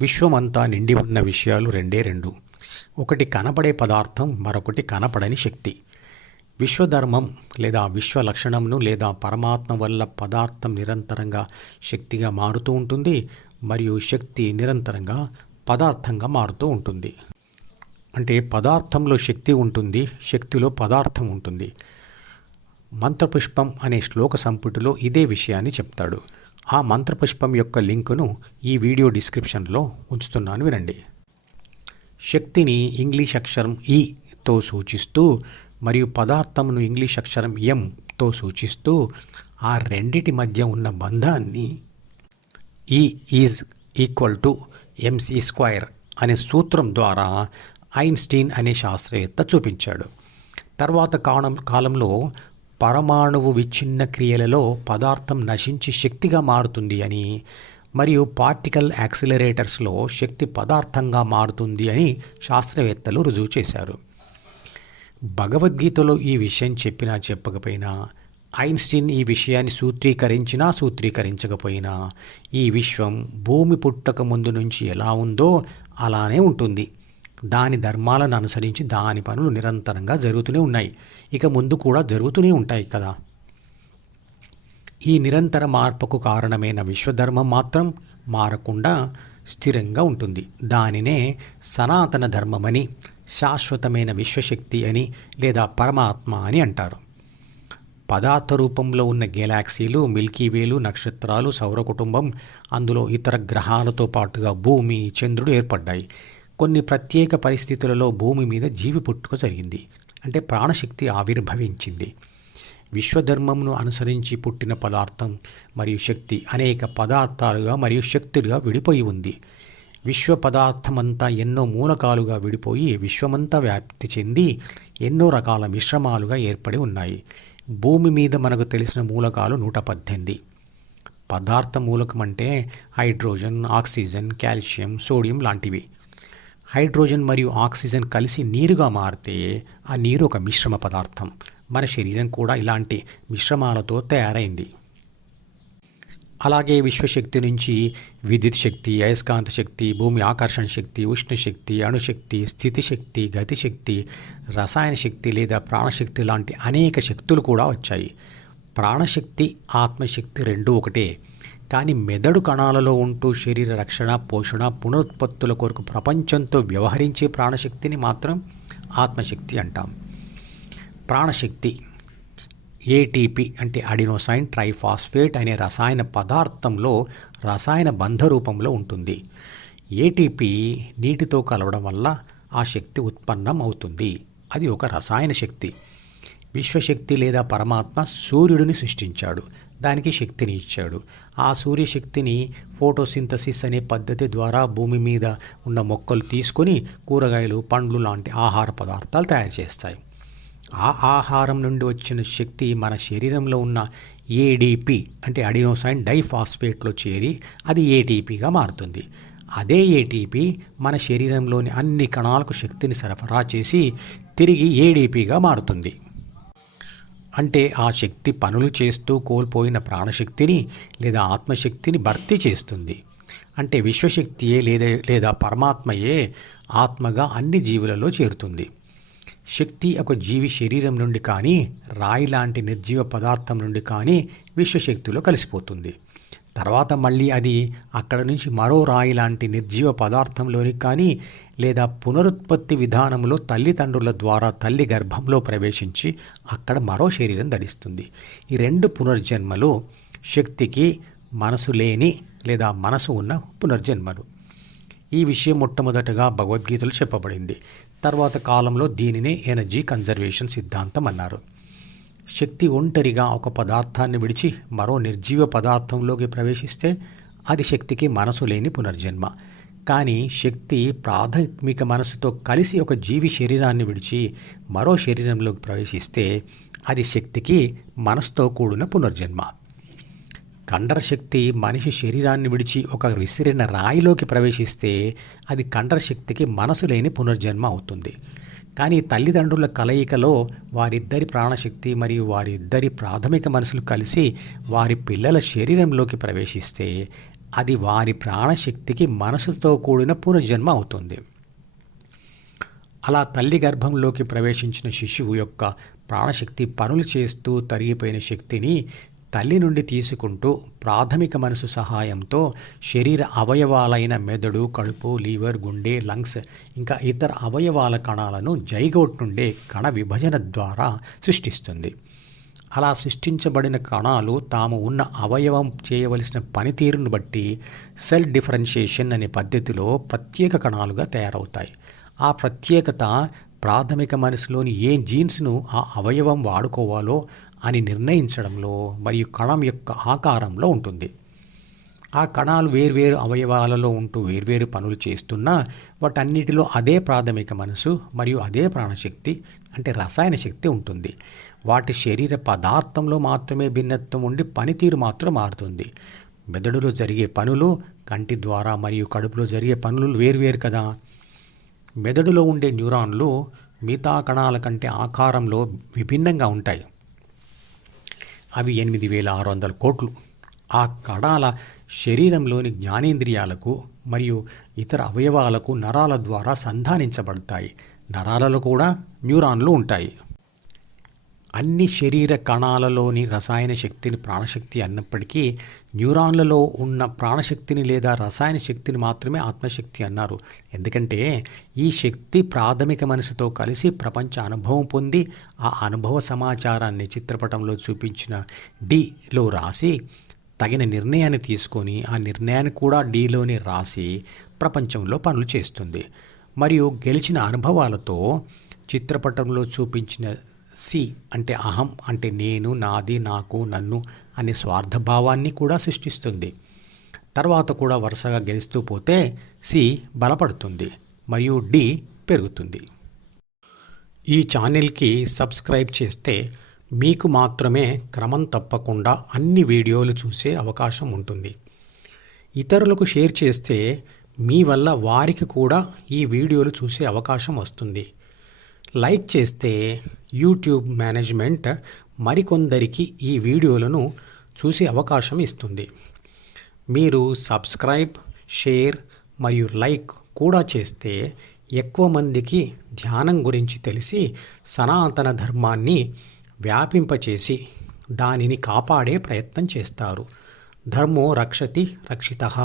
విశ్వమంతా నిండి ఉన్న విషయాలు రెండే రెండు. ఒకటి కనపడే పదార్థం, మరొకటి కనపడని శక్తి. విశ్వధర్మం లేదా విశ్వ లక్షణంను లేదా పరమాత్మ వల్ల పదార్థం నిరంతరంగా శక్తిగా మారుతూ ఉంటుంది, మరియు శక్తి నిరంతరంగా పదార్థంగా మారుతూ ఉంటుంది. అంటే పదార్థంలో శక్తి ఉంటుంది, శక్తిలో పదార్థం ఉంటుంది. మంత్రపుష్పం అనే శ్లోక సంపుటిలో ఇదే విషయాన్ని చెప్తాడు. ఆ మంత్రపుష్పం యొక్క లింకును ఈ వీడియో డిస్క్రిప్షన్లో ఉంచుతున్నాను, వినండి. శక్తిని ఇంగ్లీష్ అక్షరం ఈతో సూచిస్తూ మరియు పదార్థమును ఇంగ్లీష్ అక్షరం ఎంతో సూచిస్తూ ఆ రెండిటి మధ్య ఉన్న బంధాన్ని ఈ is equal to MC square అనే సూత్రం ద్వారా ఐన్స్టీన్ అనే శాస్త్రవేత్త చూపించాడు. తర్వాత కాలంలో పరమాణువు విచ్ఛిన్న క్రియలలో పదార్థం నశించి శక్తిగా మారుతుంది అని, మరియు పార్టికల్ యాక్సిలరేటర్స్లో శక్తి పదార్థంగా మారుతుంది అని శాస్త్రవేత్తలు రుజువు చేశారు. భగవద్గీతలో ఈ విషయం చెప్పినా చెప్పకపోయినా, ఐన్స్టీన్ ఈ విషయాన్ని సూత్రీకరించినా సూత్రీకరించకపోయినా, ఈ విశ్వం భూమి పుట్టక ముందు నుంచి ఎలా ఉందో అలానే ఉంటుంది. దాని ధర్మాలను అనుసరించి దాని పనులు నిరంతరంగా జరుగుతూనే ఉన్నాయి, ఇక ముందు కూడా జరుగుతూనే ఉంటాయి కదా. ఈ నిరంతర మార్పుకు కారణమైన విశ్వధర్మం మాత్రం మారకుండా స్థిరంగా ఉంటుంది. దానినే సనాతన ధర్మమని, శాశ్వతమైన విశ్వశక్తి అని లేదా పరమాత్మ అని అంటారు. పదార్థ రూపంలో ఉన్న గెలాక్సీలు, మిల్కీవేలు, నక్షత్రాలు, సౌర కుటుంబం, అందులో ఇతర గ్రహాలతో పాటుగా భూమి, చంద్రుడు ఏర్పడ్డాయి. కొన్ని ప్రత్యేక పరిస్థితులలో భూమి మీద జీవి పుట్టుక జరిగింది, అంటే ప్రాణశక్తి ఆవిర్భవించింది. విశ్వధర్మంను అనుసరించి పుట్టిన పదార్థం మరియు శక్తి అనేక పదార్థాలుగా మరియు శక్తులుగా విడిపోయి ఉంది. విశ్వ పదార్థమంతా ఎన్నో మూలకాలుగా విడిపోయి విశ్వమంతా వ్యాప్తి చెంది ఎన్నో రకాల మిశ్రమాలుగా ఏర్పడి ఉన్నాయి. భూమి మీద మనకు తెలిసిన మూలకాలు 118. పదార్థ మూలకం అంటే హైడ్రోజన్, ఆక్సిజన్, కాల్షియం, సోడియం లాంటివి. హైడ్రోజన్ మరియు ఆక్సిజన్ కలిసి నీరుగా మారితే ఆ నీరు ఒక మిశ్రమ పదార్థం. మన శరీరం కూడా ఇలాంటి మిశ్రమాలతో తయారైంది. అలాగే విశ్వశక్తి నుంచి విద్యుత్ శక్తి, అయస్కాంత శక్తి, భూమి ఆకర్షణ శక్తి, ఉష్ణశక్తి, అణుశక్తి, స్థితిశక్తి, గతిశక్తి, రసాయన శక్తి లేదా ప్రాణశక్తి లాంటి అనేక శక్తులు కూడా వచ్చాయి. ప్రాణశక్తి, ఆత్మశక్తి రెండూ ఒకటే. కానీ మెదడు కణాలలో ఉంటూ శరీర రక్షణ, పోషణ, పునరుత్పత్తుల కొరకు ప్రపంచంతో వ్యవహరించే ప్రాణశక్తిని మాత్రం ఆత్మశక్తి అంటాం. ప్రాణశక్తి ఏటీపీ అంటే అడినోసైన్ ట్రైఫాస్ఫేట్ అనే రసాయన పదార్థంలో రసాయన బంధ రూపంలో ఉంటుంది. ఏటీపీ నీటితో కలవడం వల్ల ఆ శక్తి ఉత్పన్నం అవుతుంది. అది ఒక రసాయన శక్తి. విశ్వశక్తి లేదా పరమాత్మ సూర్యుడిని సృష్టించాడు, దానికి శక్తిని ఇచ్చాడు. ఆ సూర్యశక్తిని ఫోటోసింథసిస్ అనే పద్ధతి ద్వారా భూమి మీద ఉన్న మొక్కలు తీసుకొని కూరగాయలు, పండ్లు లాంటి ఆహార పదార్థాలు తయారు చేస్తాయి. ఆ ఆహారం నుండి వచ్చిన శక్తి మన శరీరంలో ఉన్న ఏడిపి అంటే అడినోసైన్ డైఫాస్ఫేట్లో చేరి అది ఏటీపీగా మారుతుంది. అదే ఏటీపీ మన శరీరంలోని అన్ని కణాలకు శక్తిని సరఫరా చేసి తిరిగి ఏడీపీగా మారుతుంది. అంటే ఆ శక్తి పనులు చేస్తూ కోల్పోయిన ప్రాణశక్తిని లేదా ఆత్మశక్తిని భర్తీ చేస్తుంది. అంటే విశ్వశక్తియే లేదా పరమాత్మయే ఆత్మగా అన్ని జీవులలో చేరుతుంది. శక్తి ఒక జీవి శరీరం నుండి కానీ, రాయి లాంటి నిర్జీవ పదార్థం నుండి కానీ విశ్వశక్తిలో కలిసిపోతుంది. తర్వాత మళ్ళీ అది అక్కడ నుంచి మరో రాయి లాంటి నిర్జీవ పదార్థంలోనికి కానీ, లేదా పునరుత్పత్తి విధానంలో తల్లిదండ్రుల ద్వారా తల్లి గర్భంలో ప్రవేశించి అక్కడ మరో శరీరం ధరిస్తుంది. ఈ 2 పునర్జన్మలు శక్తికి మనసు లేని లేదా మనసు ఉన్న పునర్జన్మలు. ఈ విషయం మొట్టమొదటగా భగవద్గీతలో చెప్పబడింది. తర్వాత కాలంలో దీనినే ఎనర్జీ కన్జర్వేషన్ సిద్ధాంతం అన్నారు. శక్తి ఒంటరిగా ఒక పదార్థాన్ని విడిచి మరో నిర్జీవ పదార్థంలోకి ప్రవేశిస్తే అది శక్తికి మనసు లేని పునర్జన్మ. కానీ శక్తి ప్రాథమిక మనసుతో కలిసి ఒక జీవి శరీరాన్ని విడిచి మరో శరీరంలోకి ప్రవేశిస్తే అది శక్తికి మనసుతో కూడిన పునర్జన్మ. కండర శక్తి మనిషి శరీరాన్ని విడిచి ఒక విసిరిన రాయిలోకి ప్రవేశిస్తే అది కండర శక్తికి మనసు లేని పునర్జన్మ అవుతుంది. కానీ తల్లిదండ్రుల కలయికలో వారిద్దరి ప్రాణశక్తి మరియు వారిద్దరి ప్రాథమిక మనసులు కలిసి వారి పిల్లల శరీరంలోకి ప్రవేశిస్తే అది వారి ప్రాణశక్తికి మనసుతో కూడిన పునర్జన్మ అవుతుంది. అలా తల్లి గర్భంలోకి ప్రవేశించిన శిశువు యొక్క ప్రాణశక్తి పనులు చేస్తూ తరిగిపోయిన శక్తిని తల్లి నుండి తీసుకుంటూ ప్రాథమిక మనసు సహాయంతో శరీర అవయవాలైన మెదడు, కడుపు, లీవర్, గుండె, లంగ్స్ ఇంకా ఇతర అవయవాల కణాలను జైగోట్ నుండే కణ విభజన ద్వారా సృష్టిస్తుంది. అలా సృష్టించబడిన కణాలు తాము ఉన్న అవయవం చేయవలసిన పనితీరును బట్టి సెల్ డిఫరెన్షియేషన్ అనే పద్ధతిలో ప్రత్యేక కణాలుగా తయారవుతాయి. ఆ ప్రత్యేకత ప్రాథమిక మనసులోని ఏ జీన్స్ను ఆ అవయవం వాడుకోవాలో అని నిర్ణయించడంలో మరియు కణం యొక్క ఆకారంలో ఉంటుంది. ఆ కణాలు వేర్వేరు అవయవాలలో ఉంటూ వేర్వేరు పనులు చేస్తున్నా వాటన్నిటిలో అదే ప్రాథమిక మనసు మరియు అదే ప్రాణశక్తి అంటే రసాయన శక్తి ఉంటుంది. వాటి శరీర పదార్థంలో మాత్రమే భిన్నత్వం ఉండి పనితీరు మాత్రం మారుతుంది. మెదడులో జరిగే పనులు కంటి ద్వారా మరియు కడుపులో జరిగే పనులు వేర్వేరు కదా. మెదడులో ఉండే న్యూరాన్లు మిగతా కణాల కంటే ఆకారంలో విభిన్నంగా ఉంటాయి. అవి 8600 కోట్లు. ఆ కణాల శరీరంలోని జ్ఞానేంద్రియాలకు మరియు ఇతర అవయవాలకు నరాల ద్వారా సంధానించబడతాయి. నరాలలో కూడా న్యూరాన్లు ఉంటాయి. అన్ని శరీర కణాలలోని రసాయన శక్తిని ప్రాణశక్తి అన్నప్పటికీ న్యూరాన్లలో ఉన్న ప్రాణశక్తిని లేదా రసాయన శక్తిని మాత్రమే ఆత్మశక్తి అన్నారు. ఎందుకంటే ఈ శక్తి ప్రాథమిక మనసుతో కలిసి ప్రపంచ అనుభవం పొంది ఆ అనుభవ సమాచారాన్ని చిత్రపటంలో చూపించిన డిలో రాసి తగిన నిర్ణయాన్ని తీసుకొని ఆ నిర్ణయాన్ని కూడా డిలోనే రాసి ప్రపంచంలో పనులు చేస్తుంది. మరియు గెలిచిన అనుభవాలతో చిత్రపటంలో చూపించిన సి అంటే అహం అంటే నేను, నాది, నాకు, నన్ను అనే స్వార్థభావాన్ని కూడా సృష్టిస్తుంది. తర్వాత కూడా వరుసగా గెలుస్తూ పోతే సి బలపడుతుంది మరియు డి పెరుగుతుంది. ఈ ఛానల్కి సబ్స్క్రైబ్ చేస్తే మీకు మాత్రమే క్రమం తప్పకుండా అన్ని వీడియోలు చూసే అవకాశం ఉంటుంది. ఇతరులకు షేర్ చేస్తే మీ వల్ల వారికి కూడా ఈ వీడియోలు చూసే అవకాశం వస్తుంది. లైక్ చేస్తే యూట్యూబ్ మేనేజ్మెంట్ మరికొందరికి ఈ వీడియోలను చూసే అవకాశం ఇస్తుంది. మీరు సబ్స్క్రైబ్, షేర్ మరియు లైక్ కూడా చేస్తే ఎక్కువ మందికి ధ్యానం గురించి తెలిసి సనాతన ధర్మాన్ని వ్యాపింపచేసి దానిని కాపాడే ప్రయత్నం చేస్తారు. ధర్మో రక్షతి రక్షితః.